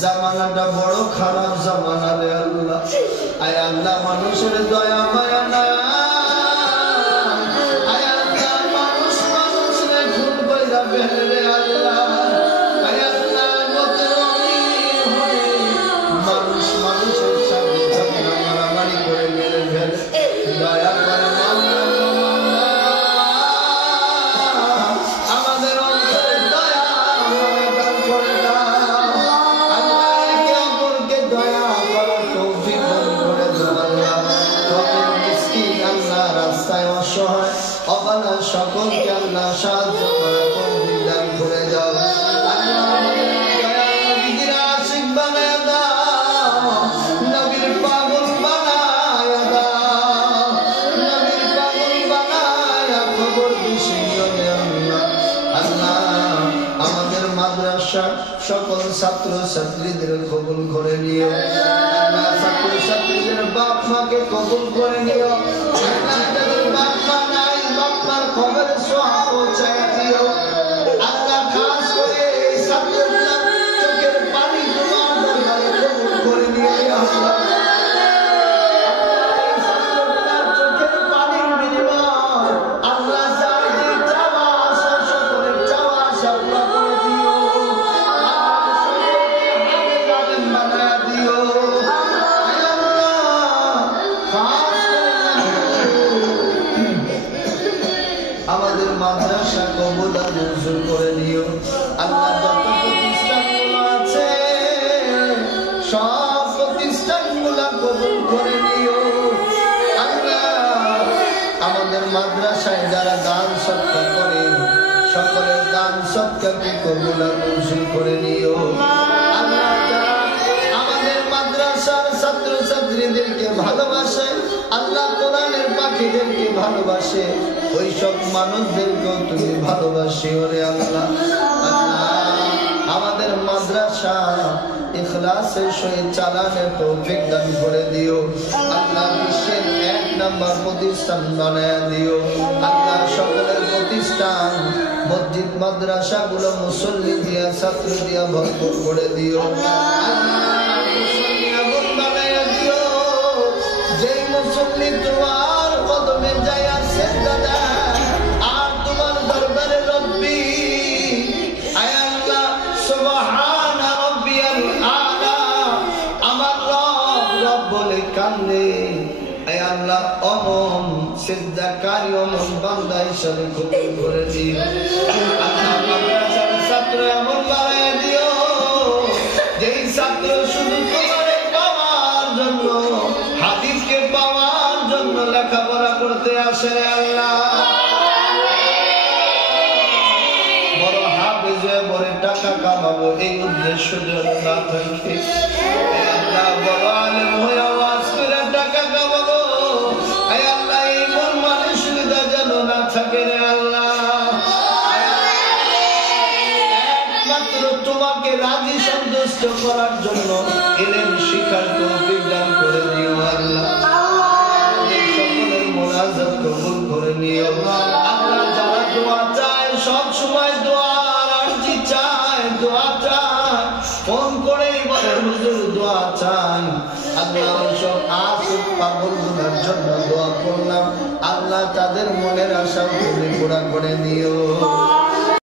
জামানাটা বড় খারাপ জামানা রে আল্লাহ। আয় আল্লাহ মানুষের দয়া মায়া না, আয় আল্লাহ মানুষ মানুষরে খুন কইরা ফেলে রে আল্লাহ। আয় আল্লাহ মানুষ মানুষের সাথে ঝগড়া মারামারি করে মেরে ফেলে। দয়া করে আমাদের অন্তরে দয়া দান করে দাও আল্লাহ। একে অপরকে দয়া করার তৌফিক দান করে দাও আল্লাহ। ফকির মিসকিন আল্লাহ, রাস্তায় অসহায় অবলা সকলকে আল্লাহ সাহায্য করার তৌফিক দান করে দাও আল্লাহ। দয়াল নবীর আশিক বানায়া দাও, নবীর পাগল বানায়া দাও, নবীর পাগল বানায়া খবর দিশে আল্লাহ। আমাদের মাদ্রাসা সকল ছাত্র ছাত্রীদের কবুল করে নিও আল্লাহ। ছাত্র ছাত্রীদের বাপ মাকে কবুল করে নিও আল্লাহ। যাদের বাপ মা নাই, বাপ মার কবরে সওয়াব পৌঁছায়া দিও আল্লাহ। খাস করে এই ছাত্রগুলোর চোখের পানি তোমার দরবারে কবুল করে নিও আল্লাহ। এই ছাত্রগুলোর চোখের পানির বিনিময় আল্লাহ যার যে চাওয়া আশা সকলের চাওয়া আশা পুরা করে দিও বানায়া দিও আমাদের মাদ্রাসা কবুল আর মঞ্জুর করে দিও আল্লাহ। যত প্রতিষ্ঠানগুলো আছে সব প্রতিষ্ঠানগুলো কবুল করে নিও আল্লাহ। আমাদের মাদ্রাসায় যারা দান সৎকার করে সকলের দান সৎকারকে কবুল আর মঞ্জুর করে নিও আল্লাহ। যারা আমাদের মাদ্রাসার ছাত্র ছাত্রীদেরকে ভালোবাসে আল্লাহ, কোরআনের পাখিদেরকে ভালোবাসে, ওই সব মানুষদেরকেও তুমি ভালোবাসি ওরে আল্লাহ। আল্লাহ আমাদের মাদ্রাসা ইখলাসের সহিত চালানোর তৌফিক দান করে দিও আল্লাহ। বিশ্বের 1 নম্বর প্রতিষ্ঠান বানায়া দিও আল্লাহ। সকলের প্রতিষ্ঠান মসজিদ মাদ্রাসা গুলো মুসল্লি দিয়া ছাত্র দিয়া ভরপুর করে দিও আল্লাহ। মুসল্লি এমন বানায়া দিও যেই মুসল্লি তোমার কদমে যায় আছে দাদা আর তোমার দরবারে রব্বি আয় আল্লাহ সুবহানা রাব্বিয়াল আলা আমার রব রব বলে কান্দে আয় আল্লাহ। অমন সিজদাকারী অমন বান্দা হিসেবে কবুল করে দিও আল্লাহ। মাদ্রাসার ছাত্র এমন বানায়া দিও যেই ছাত্র শুধু তোমারে পাওয়ার জন্য, হাদিসকে পাওয়ার জন্য লেখাপড়া করতে আসে আল্লাহ। বড় হাফেজ হয়ে বড় টাকা কামাবো এই উদ্দেশ্য যেন না থাকে আল্লাহ। বড় আলেম হয়ে ওয়াজ করে টাকা কামাবো আয় আল্লাহ, এই মন মানসিকতা যেন না থাকে রে আল্লাহ। একমাত্র তোমাকে রাজি সন্তুষ্ট করার জন্য ইলম শিখার তৌফিক দান করে দিও আল্লাহ। সকলের মুনাজাত কবুল করে নিও আল্লাহ। যারা দোয়া চায় সব সময় দোয়ার আরজি চায়, দোয়া চায়, ফোন করেই বলে হুজুর দোয়া চাই আল্লাহ। সব আসুক পাগলগুলোর জন্য দোয়া করলাম আল্লাহ, তাদের মনের আশা তুমি পুরা করে দিও।